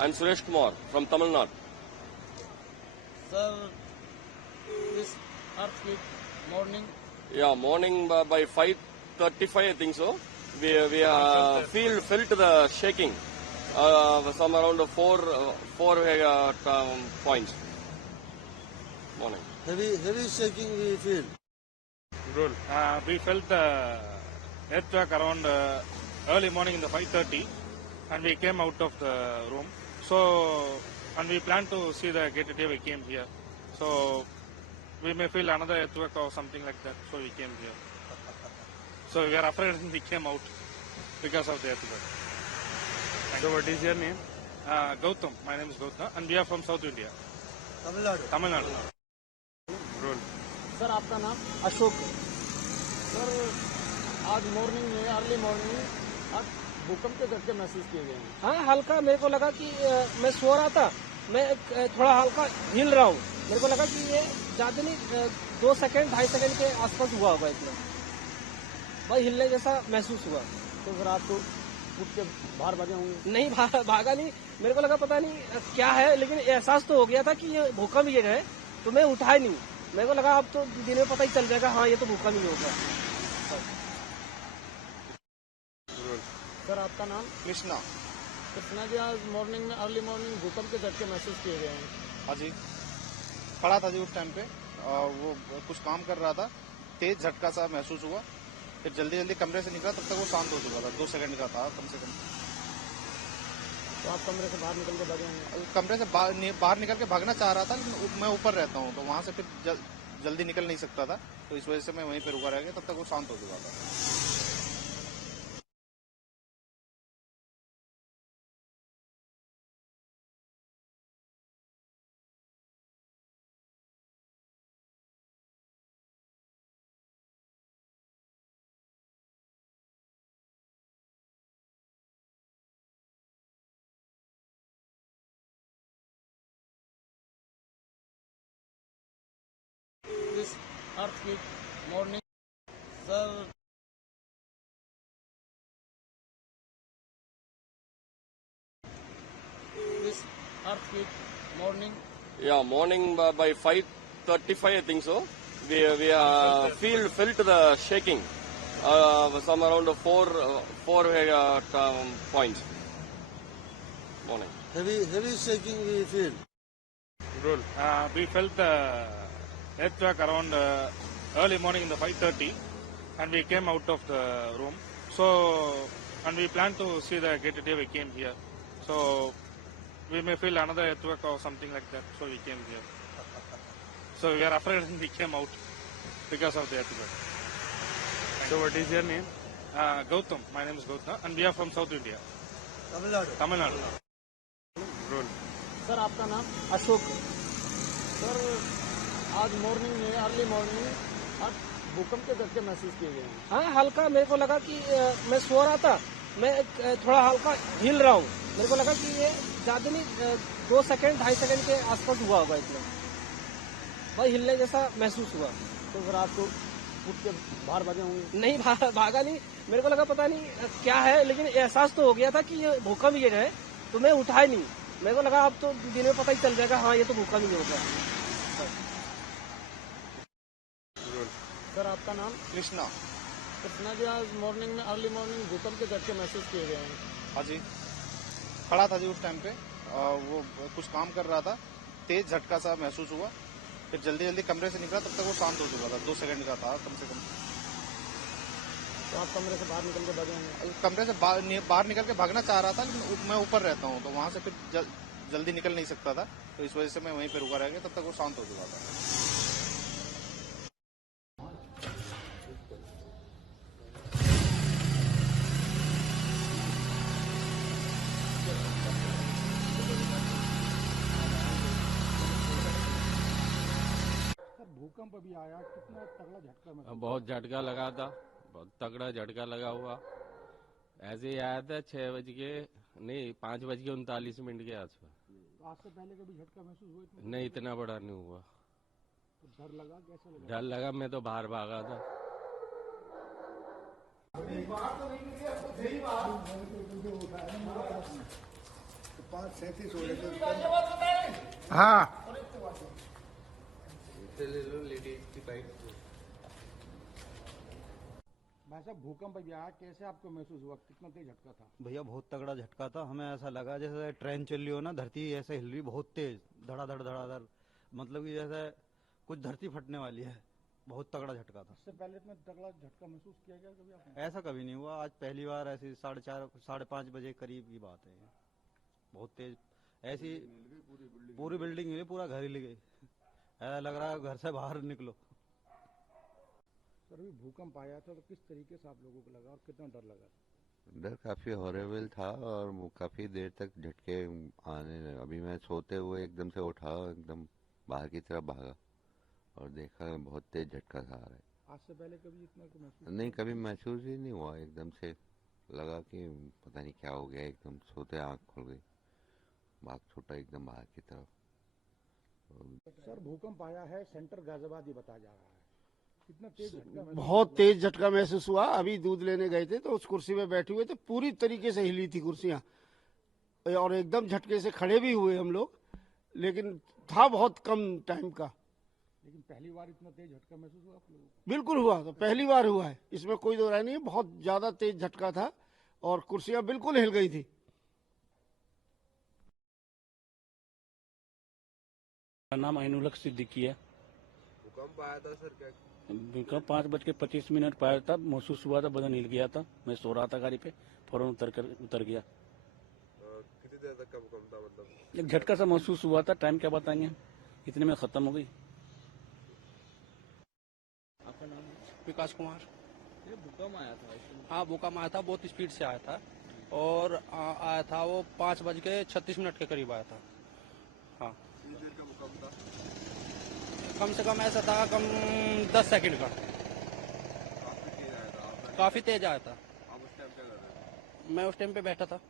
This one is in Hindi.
I'm Suresh Kumar from Tamil Nadu. Sir, this earthquake morning. Yeah, morning by 5:35, I think so. We felt the shaking. Some around four points. Morning. Heavy shaking we feel. Rule. We felt the earthquake around early morning in the 5:30, and we came out of the room. So, and we planned to see the gate today. We came here. So, we may feel another earthquake or something like that. So we came here. So we were afraid and we came out because of the earthquake. So what is your name? Gautam. My name is Gautam, and we are from South India. Tamil Nadu. Tamil Nadu. Rule. Sir आपका नाम अशोक। सर आज मॉर्निंग में अर्ली मॉर्निंग में आज भूकंप के झटके महसूस किए गए हैं। हाँ, हल्का मेरे को लगा कि मैं सो रहा था, मैं थोड़ा हल्का हिल रहा हूँ। मेरे को लगा कि ये ज्यादा नहीं 2 सेकंड 2.5 सेकंड के आसपास हुआ होगा, इतना भाई हिलने जैसा महसूस हुआ। तो फिर आपको उठ के बाहर भागे होंगे? नहीं भागा नहीं, मेरे को लगा पता नहीं क्या है, लेकिन एहसास तो हो गया था कि ये भूकंप ये है, तो मैं उठा ही नहीं। मेरे को लगा अब तो दिन में पता ही चल जाएगा, हाँ ये तो भूकंप ही होगा। सर आपका नाम? कृष्णा। कृष्णा जी, आज मॉर्निंग में अर्ली मॉर्निंग भूकंप के झटके महसूस किए गए हैं। हाँ जी, खड़ा था जी उस टाइम पे, वो कुछ काम कर रहा था, तेज झटका सा महसूस हुआ, फिर जल्दी कमरे से निकला, तब तक वो शांत हो चुका था। 2 सेकंड का था कम से कम। तो आप कमरे से बाहर निकल के भागे होंगे? कमरे से बाहर निकल के भागना चाह रहा था, लेकिन मैं ऊपर रहता हूँ तो वहां से फिर जल्दी निकल नहीं सकता था, तो इस वजह से मैं वहीं पे रुका रह गया, तब तक वो शांत हो चुका था। This earthquake morning. Sir, this earthquake morning. Yeah, morning by 5:35, I think so. We felt the shaking. Some around four points. Morning. Heavy shaking we feel. Rule. We felt the earthquake around early morning in the 5:30, and we came out of the room. So, and we planned to see the gate today. We came here. So, we may feel another earthquake or something like that. So we came here. So we were afraid and we came out because of the earthquake. So what is your name? Gautam. My name is Gautam, and we are from South India. Tamil Nadu. Tamil Nadu. Rule. Sir आपका नाम? अशोक। सर आज मॉर्निंग में अर्ली मॉर्निंग में आज भूकंप के झटके महसूस किए गए हैं। हाँ, हल्का मेरे को लगा कि मैं सो रहा था, मैं थोड़ा हल्का हिल रहा हूँ। मेरे को लगा कि ये ज्यादा नहीं 2 सेकंड 2.5 सेकंड के आसपास हुआ होगा, इतना भाई हिलने जैसा महसूस हुआ। तो फिर आपको उठ के बाहर भागे होंगे? नहीं भागा नहीं, मेरे को लगा पता नहीं क्या है, लेकिन एहसास तो हो गया था कि ये भूकंप ये है, तो मैं उठा ही नहीं। मेरे को लगा अब तो दिन में पता ही चल जाएगा, हाँ ये तो भूकंप ही होगा। सर आपका नाम? कृष्णा। कृष्णा जी, आज मॉर्निंग में अर्ली मॉर्निंग भूकंप के झटके महसूस किए गए हैं। हाँ जी, खड़ा था जी उस टाइम पे, वो कुछ काम कर रहा था, तेज झटका सा महसूस हुआ, फिर जल्दी कमरे से निकला, तब तक वो शांत हो चुका था। 2 सेकंड का था कम से कम। तो आप कमरे से बाहर निकल के भागे होंगे? कमरे से बाहर निकल के भागना चाह रहा था, लेकिन मैं ऊपर रहता हूँ तो वहां से फिर जल्दी निकल नहीं सकता था, तो इस वजह से मैं वहीं पे रुका रह गया, तब तक वो शांत हो चुका था। भूकंप अभी आया, कितना तगड़ा झटका? बहुत झटका लगा था, बहुत तगड़ा झटका लगा हुआ। ऐसे ही आया था 5:39 के आसपास। आज से पहले कभी झटका महसूस हुआ? नहीं, इतना बड़ा नहीं हुआ। तो डर लगा? कैसा लगा? डर लगा, मैं तो बाहर भागा था। 5:37 हो रहे थे। हाँ भाई साहब भूकंप अभी आया, कैसे आपको महसूस हुआ, कितना तेज झटका था? भैया बहुत तगड़ा झटका था। हमें ऐसा लगा जैसे ट्रेन चल रही हो ना, धरती ऐसे हिल रही बहुत तेज, धड़ाधड़ धड़ाधड़, मतलब कि जैसे कुछ धरती फटने वाली है। बहुत तगड़ा झटका था। इससे पहले इतना तगड़ा झटका महसूस किया गया कभी आपने? ऐसा कभी नहीं हुआ, आज पहली बार ऐसी 4:30 5:30 बजे करीब की बात है ये। बहुत तेज ऐसी पूरी बिल्डिंग हिली, पूरा घर हिल गई। ऐसा लग रहा है घर से बाहर निकलो। सर अभी भूकंप आया था तो किस तरीके से आप लोगों को लगा और कितना डर लगा? डर काफी हॉरेबल था और वो काफी देर तक झटके आने लगे। अभी मैं सोते हुए एकदम से उठा, एकदम बाहर की तरफ भागा और देखा बहुत तेज झटका सा आ रहा है। आज से पहले कभी इतना को महसूस नहीं, कभी महसूस ही नहीं हुआ। एकदम से लगा कि पता नहीं क्या हो गया, एकदम सोते आँख खुल गई, भाग छूटा एकदम बाहर की तरफ। सर भूकंप आया है, सेंटर गाजियाबाद ही बताया जा रहा है, कितना तेज झटका महसूस बहुत तेज झटका महसूस हुआ। अभी दूध लेने गए थे तो उस कुर्सी पे बैठे हुए थे, पूरी तरीके से हिली थी कुर्सियां और एकदम झटके से खड़े भी हुए हम लोग, लेकिन था बहुत कम टाइम का। लेकिन पहली बार इतना तेज झटका महसूस हुआ आप लोगों को? बिल्कुल हुआ, तो पहली बार हुआ है, इसमें कोई दो राय नहीं है। बहुत ज्यादा तेज झटका था और कुर्सियां बिल्कुल हिल गई थी। मेरा नाम ऐनुलक सिद्दीकी है। भूकंप आया था सर, क्या भूकंप 5:25 पर आया था, महसूस हुआ था, बदन हिल गया था। मैं सो रहा था गाड़ी पे, फौरन उतर गया। कितनी देर तक का भूकंप था? मतलब एक झटका सा महसूस हुआ था, टाइम क्या बताएंगे, इतने में खत्म हो गई। आपका नाम है? विकास कुमार। ये भूकंप आया था? हाँ भूकंप आया था, बहुत स्पीड से आया था और आया था वो 5:36 के करीब आया था। हाँ कितनी देर का भूकंप था? कम से कम ऐसा था, कम 10 सेकंड का। काफी तेज आया था। काफी तेज आया था। आप उस टाइम क्या कर रहे थे? मैं उस टाइम पे बैठा था।